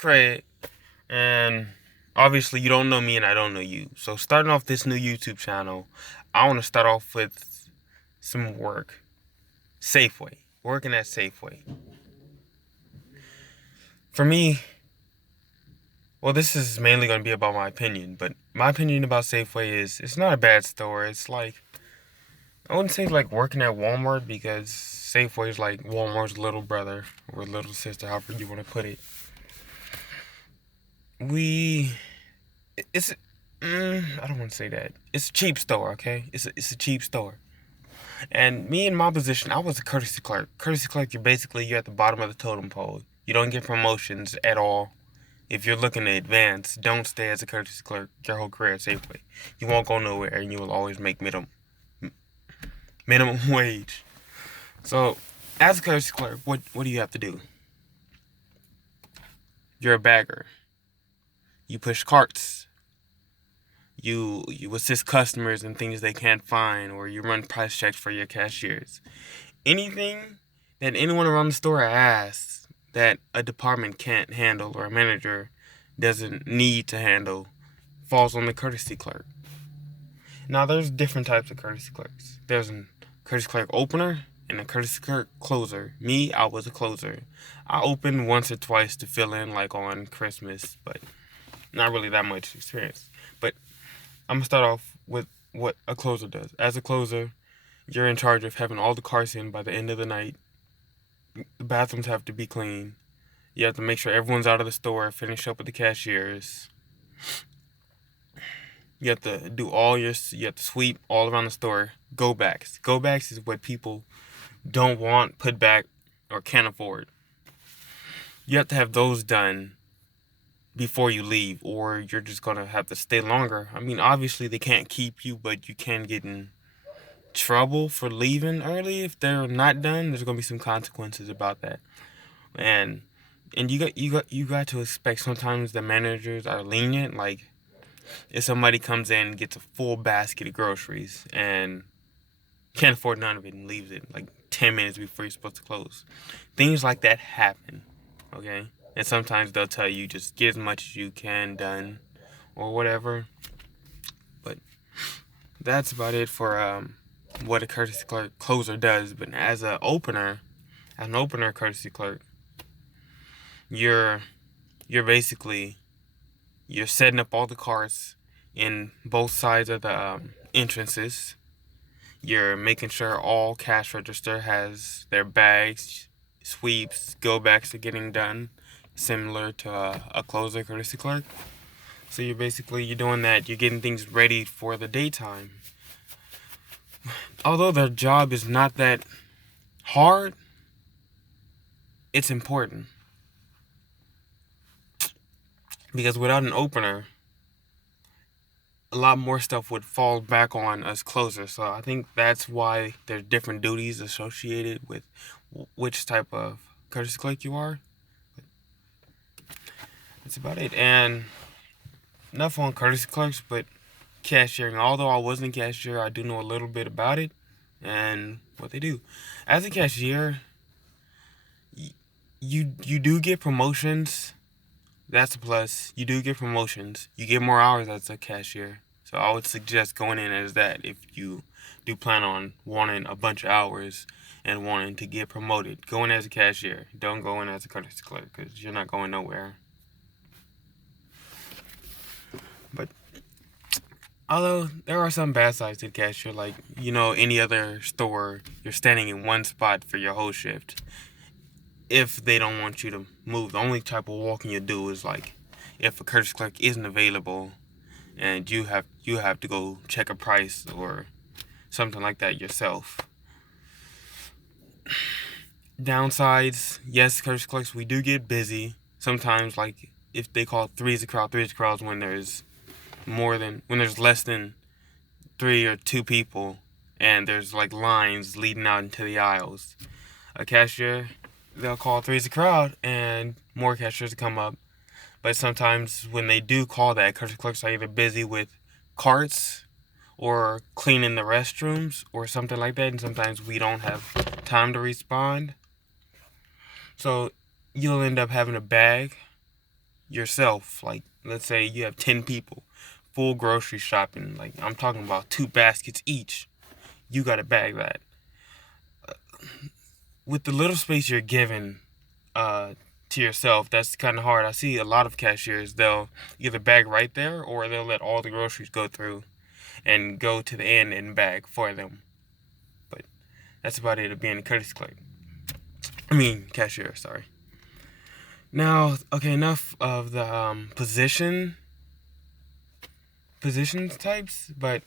Craig, and obviously you don't know me and I don't know you. So starting off this new YouTube channel, I want to start off with some work. Safeway. Working at Safeway. For me, well, this is mainly going to be about my opinion, but my opinion about Safeway is it's not a bad store. It's like, I wouldn't say like working at Walmart because Safeway is like Walmart's little brother or little sister, however you want to put it. It's I don't want to say that. It's a cheap store, okay? It's a cheap store. And me in my position, I was a courtesy clerk. Courtesy clerk, you're at the bottom of the totem pole. You don't get promotions at all. If you're looking to advance, don't stay as a courtesy clerk your whole career at Safeway. You won't go nowhere, and you will always make minimum wage. So, as a courtesy clerk, what do you have to do? You're a bagger. You push carts. You assist customers in things they can't find, or you run price checks for your cashiers. Anything that anyone around the store asks that a department can't handle or a manager doesn't need to handle falls on the courtesy clerk. Now, there's different types of courtesy clerks. There's a courtesy clerk opener and a courtesy clerk closer. Me, I was a closer. I opened once or twice to fill in, like on Christmas, but not really that much experience. But I'm going to start off with what a closer does. As a closer, you're in charge of having all the carts in by the end of the night. The bathrooms have to be clean. You have to make sure everyone's out of the store, finish up with the cashiers. You have to you have to sweep all around the store. Go backs. Go backs is what people don't want put back or can't afford. You have to have those done before you leave, or you're just gonna have to stay longer. I mean, obviously they can't keep you, but you can get in trouble for leaving early if they're not done. There's gonna be some consequences about that, and you got to expect sometimes the managers are lenient. Like if somebody comes in and gets a full basket of groceries and can't afford none of it and leaves it like 10 minutes before you're supposed to close, things like that happen. Okay. And sometimes they'll tell you just get as much as you can done or whatever. But that's about it for what a courtesy clerk closer does. But as an opener courtesy clerk, you're basically you're setting up all the carts in both sides of the entrances. You're making sure all cash register has their bags, sweeps, go backs are getting done, similar to a closer courtesy clerk. So you're doing that. You're getting things ready for the daytime. Although their job is not that hard, it's important. Because without an opener, a lot more stuff would fall back on us closers. So I think that's why there's different duties associated with which type of courtesy clerk you are. That's about it. And enough on courtesy clerks, but cashiering. Although I wasn't a cashier, I do know a little bit about it and what they do. As a cashier, you do get promotions. That's a plus. You do get promotions. You get more hours as a cashier. So I would suggest going in as that if you do plan on wanting a bunch of hours and wanting to get promoted. Go in as a cashier. Don't go in as a courtesy clerk because you're not going nowhere. But although there are some bad sides to the cashier, like, any other store, you're standing in one spot for your whole shift. If they don't want you to move, the only type of walking you do is like if a courtesy clerk isn't available and you have to go check a price or something like that yourself. Downsides, yes, courtesy clerks, we do get busy. Sometimes, like if they call three's a crowd when there's less than 3 or 2 people and there's like lines leading out into the aisles. A cashier, they'll call three's a crowd and more cashiers come up. But sometimes when they do call that, courtesy clerks are either busy with carts or cleaning the restrooms or something like that. And sometimes we don't have time to respond. So you'll end up having a bag yourself. Like, let's say you have 10 people, full grocery shopping. Like, I'm talking about 2 baskets each. You got to bag that. With the little space you're given to yourself, that's kind of hard. I see a lot of cashiers, they'll either bag right there or they'll let all the groceries go through and go to the end and bag for them. But that's about it of being a courtesy clerk. Cashier, sorry. Now, okay, enough of the positions types, but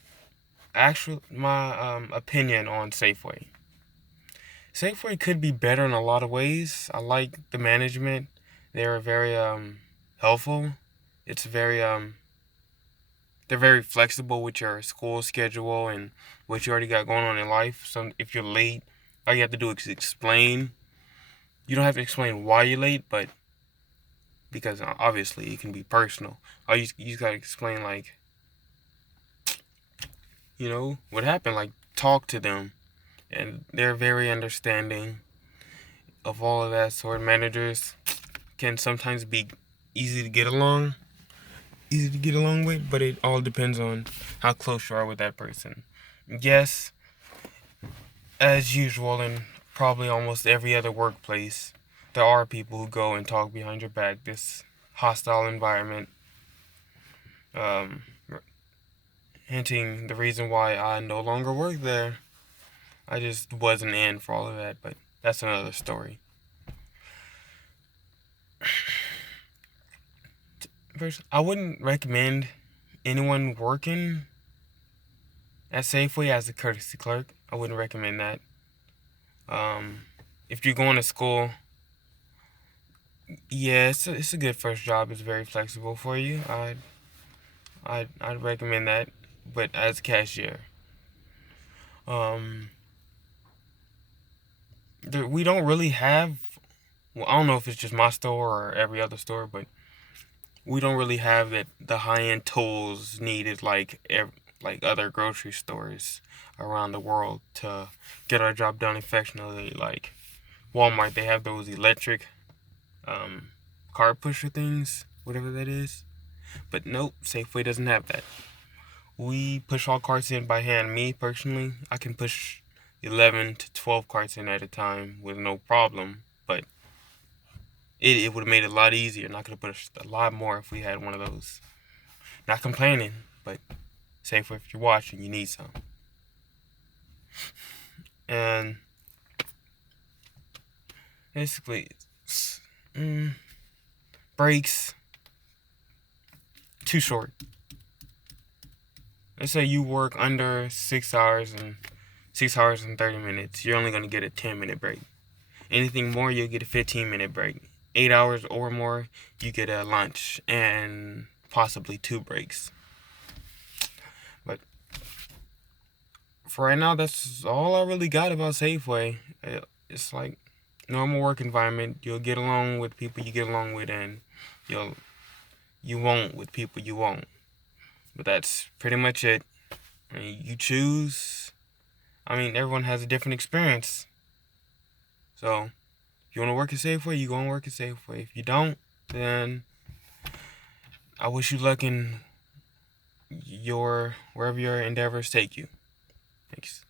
my opinion on Safeway. Safeway could be better in a lot of ways. I like the management. They're very helpful. It's very they're very flexible with your school schedule and what you already got going on in life. So if you're late, all you have to do is explain. You don't have to explain why you're late, but because obviously it can be personal. You just gotta explain, like, what happened. Like, talk to them, and they're very understanding of all of that sort. Managers can sometimes be easy to get along with, but it all depends on how close you are with that person. Yes, as usual in probably almost every other workplace, there are people who go and talk behind your back. This hostile environment, um, hinting the reason why I no longer work there. I just wasn't in for all of that, but that's another story. First, I wouldn't recommend anyone working at Safeway as a courtesy clerk. I wouldn't recommend that. If you're going to school, yeah, it's a good first job. It's very flexible for you. I'd recommend that, but as a cashier, we don't really have. Well, I don't know if it's just my store or every other store, but we don't really have the high-end tools needed like other grocery stores around the world to get our job done effectively. Like Walmart, they have those electric cart pusher things, whatever that is. But nope, Safeway doesn't have that. We push all carts in by hand. Me personally, I can push 11 to 12 carts in at a time with no problem. But it would have made it a lot easier. Not gonna push a lot more if we had one of those. Not complaining, but Safeway, if you're watching, you need some. And basically, breaks too short. Let's say you work under 6 hours and 30 minutes. You're only gonna get a 10-minute break. Anything more, you'll get a 15-minute break. 8 hours or more, you get a lunch and possibly 2 breaks. But for right now, that's all I really got about Safeway. It's like normal work environment. You'll get along with people you get along with, and you won't with people you won't. But that's pretty much it. You choose. Everyone has a different experience. So, if you want to work at Safeway, you go and work at Safeway. If you don't, then I wish you luck in wherever your endeavors take you. Thanks.